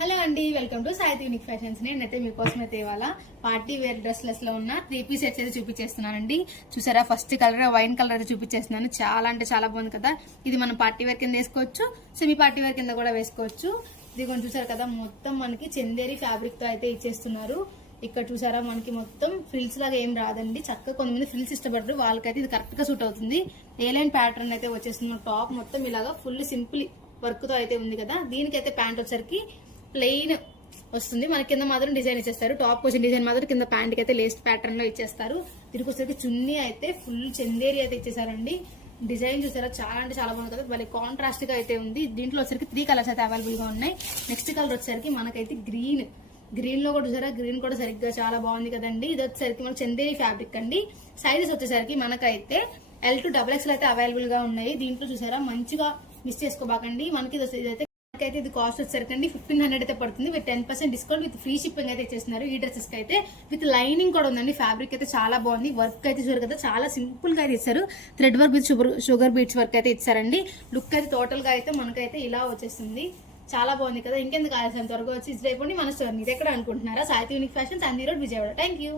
Hello అండి, welcome to Sahiti unique fashions. నేనైతే మీకోసం అయితే ఇవాళ పార్టీ వేర్ డ్రెస్లెస్ లో ఉన్న 3 పీస్ సెట్స్ అయితే చూపించేస్తున్నానండి. చూసారా, ఫస్ట్ కలర్ వైన్ కలర్ అయితే చూపించేస్తున్నాను. చాలా అంటే చాలా బాగుంది కదా. ఇది మనం పార్టీ వేర్ కింద వేసుకోవచ్చు, సెమీ పార్టీ వేర్ కింద కూడా వేసుకోవచ్చు. ఇది కొంచెం చూసారు కదా, మొత్తం మనకి చందేరి ఫ్యాబ్రిక్ తో అయితే ఇచ్చేస్తున్నారు. ఇక్కడ చూసారా, మనకి మొత్తం ఫ్రిల్స్ లాగా ఏం రాదండి. చక్కగా కొంతమంది ఫ్రిల్స్ ఇష్టపడరు, వాళ్ళకైతే ఇది కరెక్ట్ గా సూట్ అవుతుంది. ఏ లైన్ ప్యాటర్న్ అయితే వచ్చేస్తుంది. టాప్ మొత్తం ఇలాగా ఫుల్ సింపుల్ వర్క్ తో అయితే ఉంది కదా. దీనికైతే ప్యాంట్ వచ్చరికి ప్లెయిన్ వస్తుంది. మన కింద మాత్రం డిజైన్ ఇచ్చేస్తారు. టాప్ కొంచెం డిజైన్ మాత్రం కింద ప్యాంట్ కి అయితే లేస్ ప్యాటర్న్ లో ఇచ్చేస్తారు. దీనికి వచ్చేసరికి చున్నీ అయితే ఫుల్ చందేరి అయితే ఇచ్చేసారండి. డిజైన్ చూసారా, చాలా అంటే చాలా బాగుంది కదా. మళ్ళీ కాంట్రాస్ట్ గా అయితే ఉంది. దీంట్లో వచ్చరికి 3 కలర్స్ అయితే అవైలబుల్ గా ఉన్నాయి. నెక్స్ట్ కలర్ వచ్చేసరికి మనకైతే గ్రీన్ లో కూడా చూసారా, గ్రీన్ కూడా సరిగ్గా చాలా బాగుంది కదండి. ఇది వచ్చేసరికి మనకి చందేరి ఫ్యాబ్రిక్ అండి. సైజెస్ వచ్చేసరికి మనకైతే L to XXL అయితే అవైలబుల్ గా ఉన్నాయి. దీంట్లో చూసారా, మంచిగా మిస్ చేసుకోబాకండి. మనకి ఇదైతే ఇది కాస్ట్ వచ్చేసరికి 1500 అయితే పడుతుంది. With 10% discount with free shipping అయితే ఇచ్చేస్తున్నారు. ఈ డ్రెస్సెస్ కి అయితే విత్ లైనింగ్ కూడా ఉందండి. ఫ్యాబ్రిక్ అయితే చాలా బాగుంది. వర్క్ అయితే చూసారు కదా, చాలా సింపుల్ గా అయితే ఇచ్చారు. Thread work with sugar beads work అయితే ఇచ్చారండి. లుక్ అయితే టోటల్ గా అయితే మనకైతే ఇలా వచ్చేస్తుంది. చాలా బాగుంది కదా. ఇంకెందుకు ఆలస్యం, త్వరగా వచ్చి ఇచ్చిపోండి మన స్టోర్. ఇది ఎక్కడ అనుకుంటున్నారా? సాయితీ యూనిక్ ఫ్యాషన్స్, అంది రోడ్, విజయవాడ. Thank you.